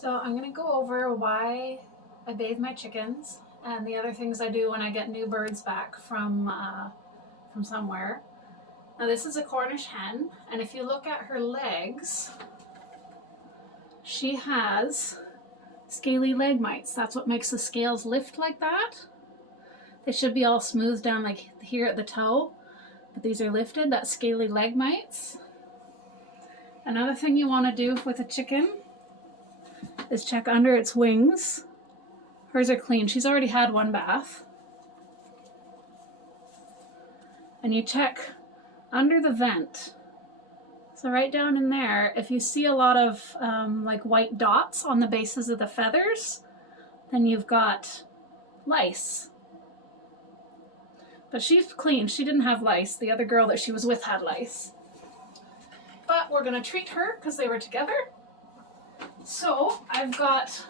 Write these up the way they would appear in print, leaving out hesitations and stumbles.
So I'm going to go over why I bathe my chickens and the other things I do when I get new birds back from somewhere. Now this is a Cornish hen, and if you look at her legs, she has scaly leg mites. That's what makes the scales lift like that. They should be all smooth down like here at the toe, but these are lifted. That's scaly leg mites. Another thing you want to do with a chicken is check under its wings. Hers are clean. She's already had one bath. And you check under the vent. So right down in there, if you see a lot of like white dots on the bases of the feathers, then you've got lice. But she's clean. She didn't have lice. The other girl that she was with had lice. But we're going to treat her because they were together. So I've got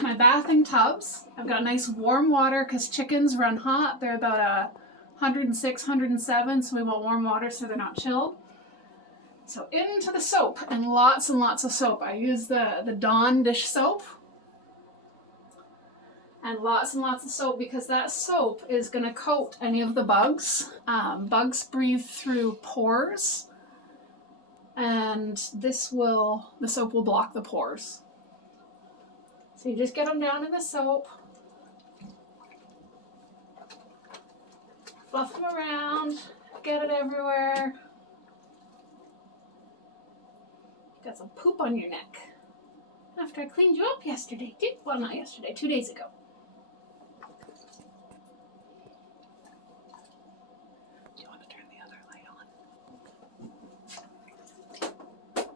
my bathing tubs. I've got nice warm water because chickens run hot. They're about 106, 107, so we want warm water so they're not chilled. So into the soap, and lots of soap. I use the Dawn dish soap. And lots of soap because that soap is going to coat any of the bugs. Bugs breathe through pores, and the soap will block the pores. So you just get them down in the soap, fluff them around, get it everywhere. Got some poop on your neck. After I cleaned you up yesterday, well, not yesterday, 2 days ago. Do you want to turn the other light on?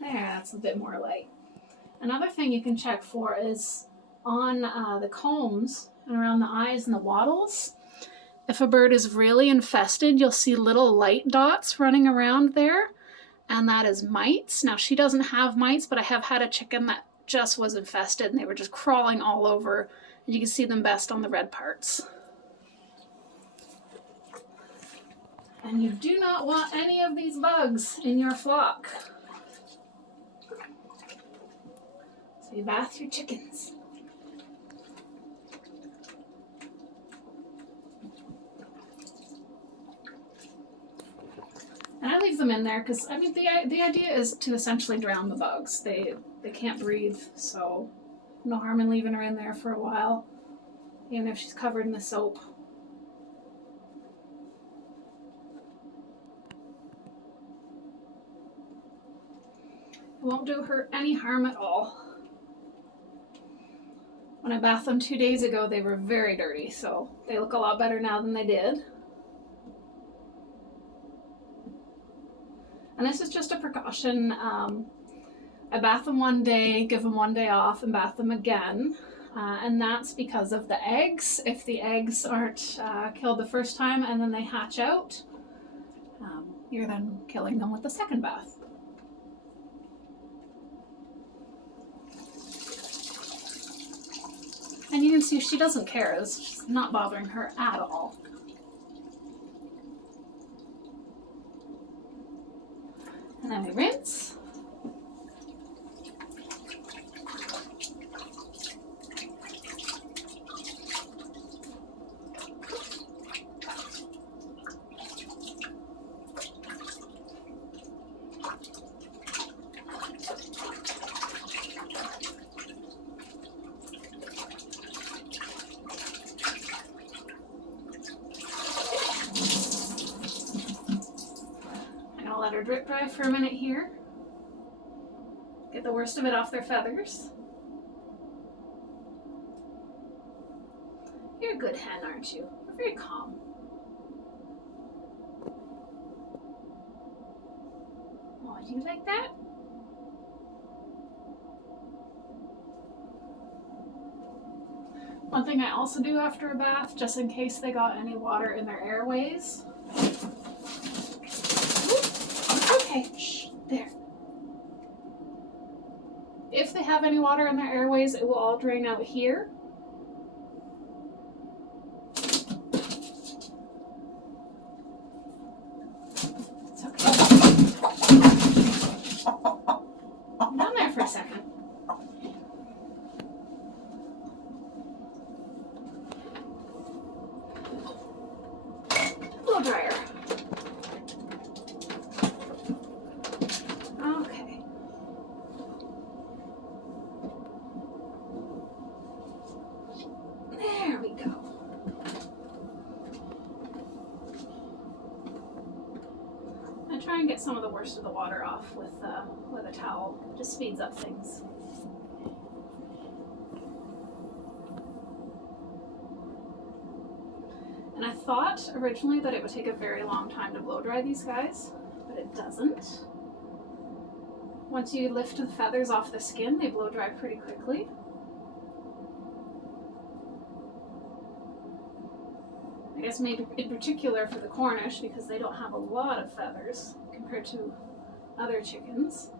There, that's a bit more light. Another thing you can check for is on the combs and around the eyes and the wattles. If a bird is really infested, you'll see little light dots running around there, and that is mites. Now she doesn't have mites, but I have had a chicken that just was infested and they were just crawling all over. And you can see them best on the red parts. And you do not want any of these bugs in your flock. So you bath your chickens. And I leave them in there because, I mean, the idea is to essentially drown the bugs. They can't breathe, so no harm in leaving her in there for a while, even if she's covered in the soap. It won't do her any harm at all. When I bathed them 2 days ago, they were very dirty, so they look a lot better now than they did. And this is just a precaution. I bath them one day, give them one day off, and bath them again. And that's because of the eggs. If the eggs aren't killed the first time and then they hatch out, you're then killing them with the second bath. And you can see she doesn't care. It's not bothering her at all. And then we rinse. Let her drip dry for a minute here. Get the worst of it off their feathers. You're a good hen, aren't you? You're very calm. Oh, do you like that? One thing I also do after a bath, just in case they got any water in their airways. Okay, shh, there. If they have any water in their airways, it will all drain out here. It's okay. Down there for a second. some of the worst of the water off with a towel. It just speeds up things. And I thought originally that it would take a very long time to blow dry these guys, but it doesn't. Once you lift the feathers off the skin, they blow dry pretty quickly. I guess maybe in particular for the Cornish, because they don't have a lot of feathers compared to other chickens.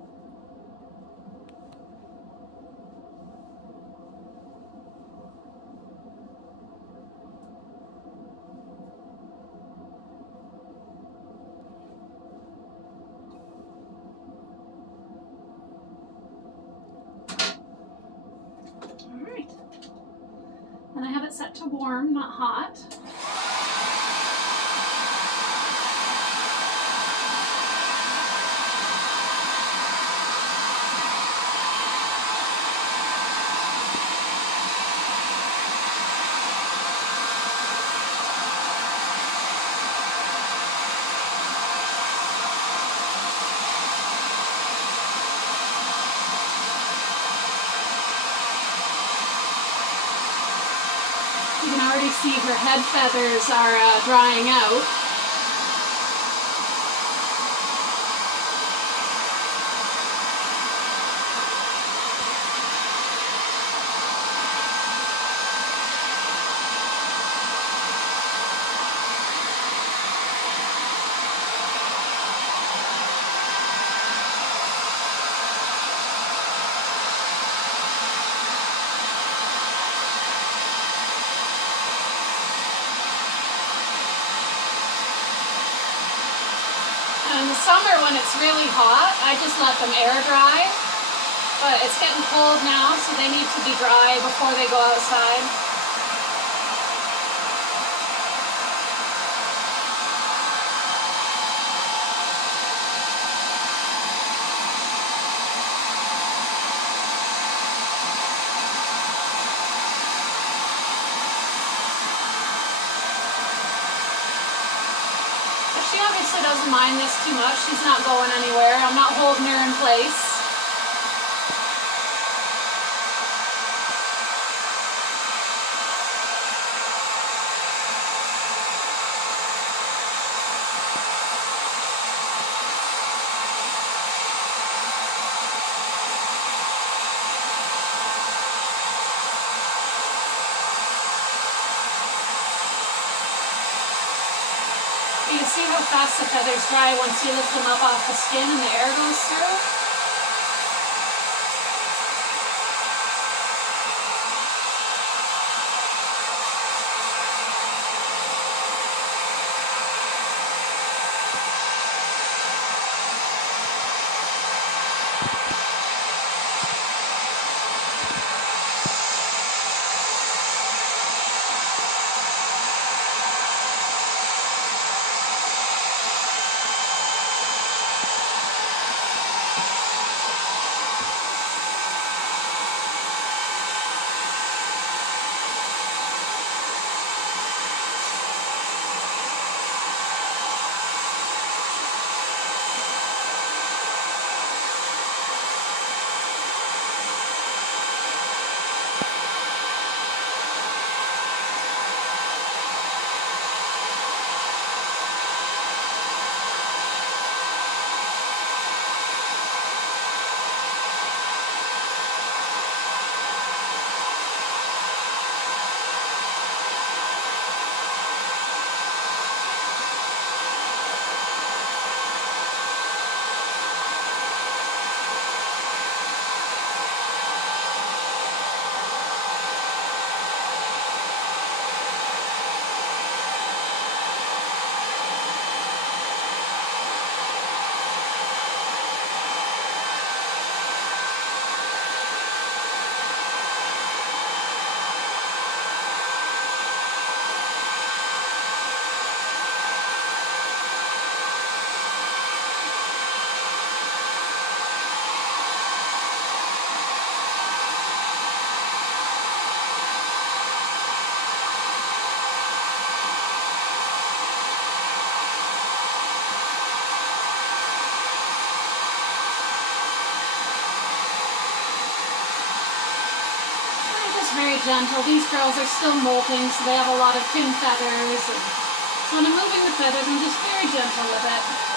Alright. And I have it set to warm, not hot. You can already see her head feathers are drying out. In the summer when it's really hot, I just let them air dry, but it's getting cold now, so they need to be dry before they go outside. She obviously doesn't mind this too much. She's not going anywhere. I'm not holding her in place. You can see how fast the feathers dry once you lift them up off the skin and the air goes through. very gentle. These girls are still molting, so they have a lot of pin feathers. And so when I'm moving the feathers, I'm just very gentle with it.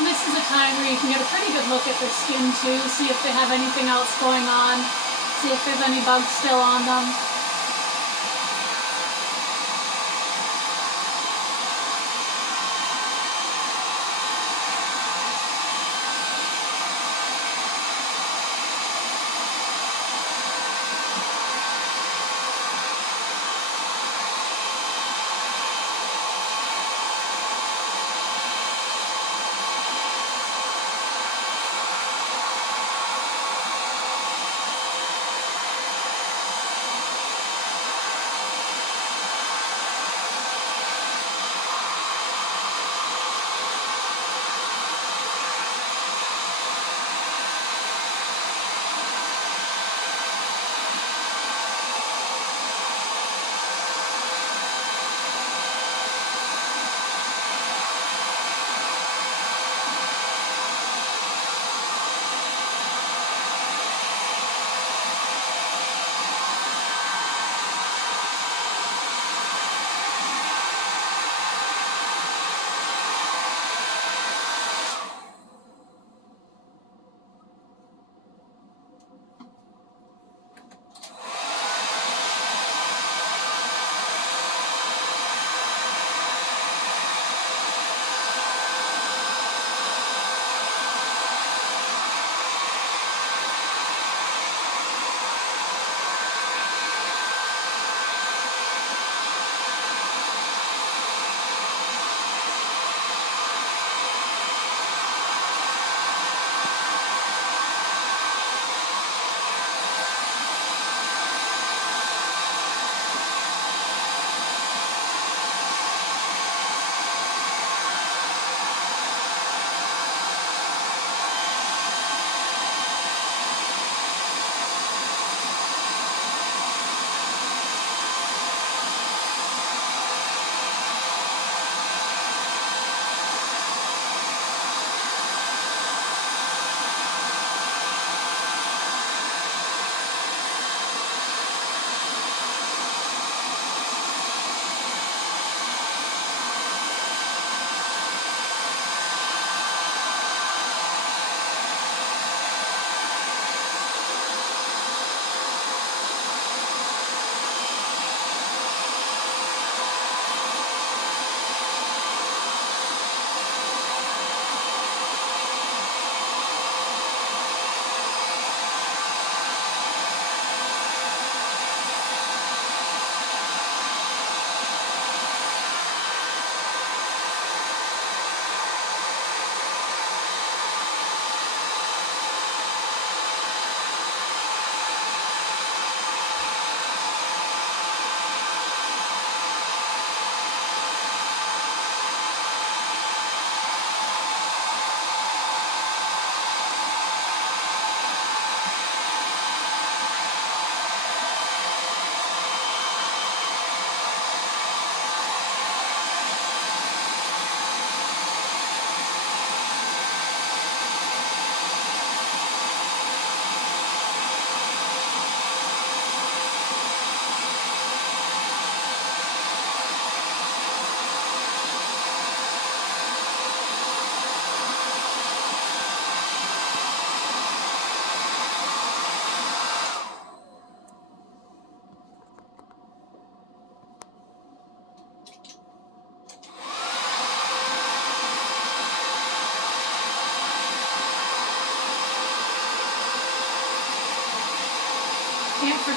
And this is a time where you can get a pretty good look at their skin too, see if they have anything else going on, see if there's any bugs still on them.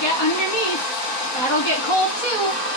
get underneath. That'll get cold too.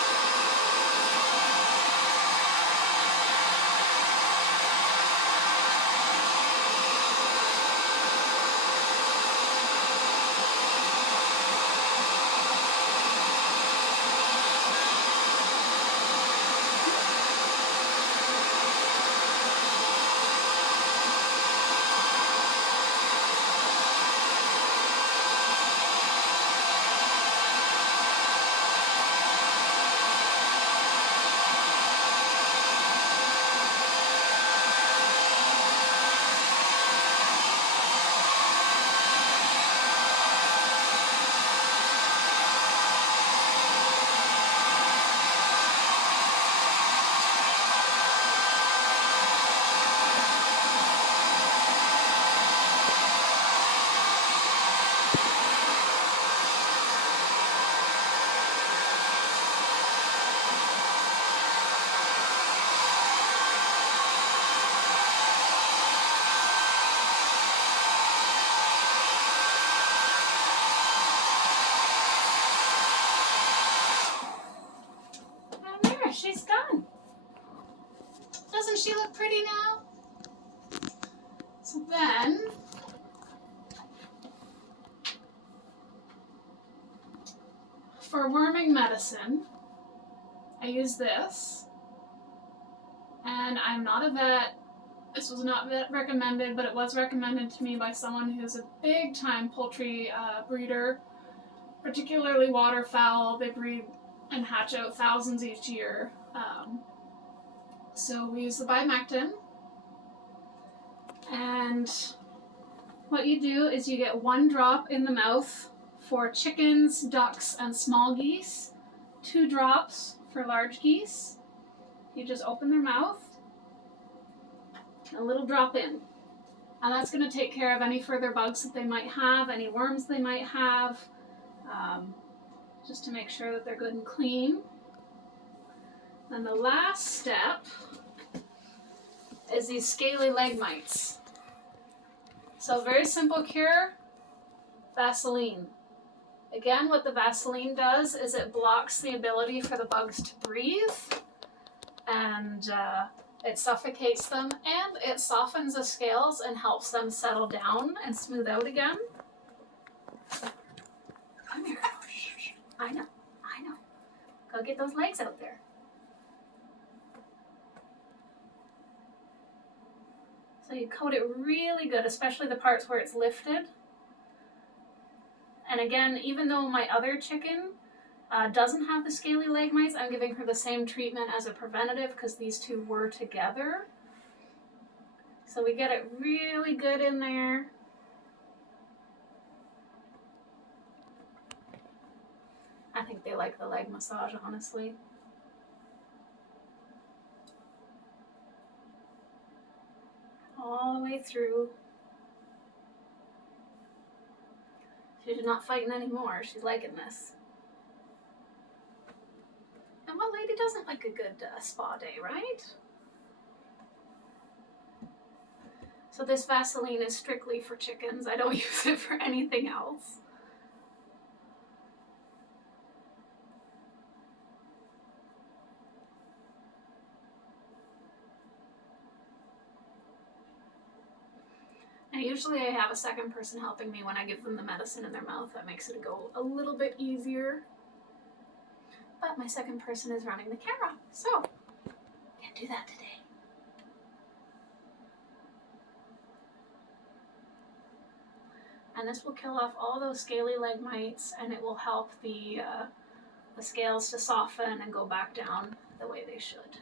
She's done. Doesn't she look pretty now? So then, for worming medicine, I use this. And I'm not a vet. This was not vet recommended, but it was recommended to me by someone who's a big time poultry breeder, particularly waterfowl. They breed and hatch out thousands each year. So we use the bimectin, and what you do is you get 1 drop in the mouth for chickens, ducks, and small geese, 2 drops for large geese. You just open their mouth, a little drop in, and that's going to take care of any further bugs that they might have, any worms they might have, just to make sure that they're good and clean. And the last step is these scaly leg mites. So very simple cure, Vaseline. Again, what the Vaseline does is it blocks the ability for the bugs to breathe, and it suffocates them, and it softens the scales and helps them settle down and smooth out again. Come here. I know. Go get those legs out there. So you coat it really good, especially the parts where it's lifted. And again, even though my other chicken doesn't have the scaly leg mites, I'm giving her the same treatment as a preventative because these two were together. So we get it really good in there. I think they like the leg massage, honestly. All the way through. She's not fighting anymore. She's liking this. And what lady doesn't like a good spa day, right? So this Vaseline is strictly for chickens. I don't use it for anything else. And usually I have a second person helping me when I give them the medicine in their mouth. That makes it go a little bit easier. But my second person is running the camera, so can't do that today. And this will kill off all those scaly leg mites, and it will help the scales to soften and go back down the way they should.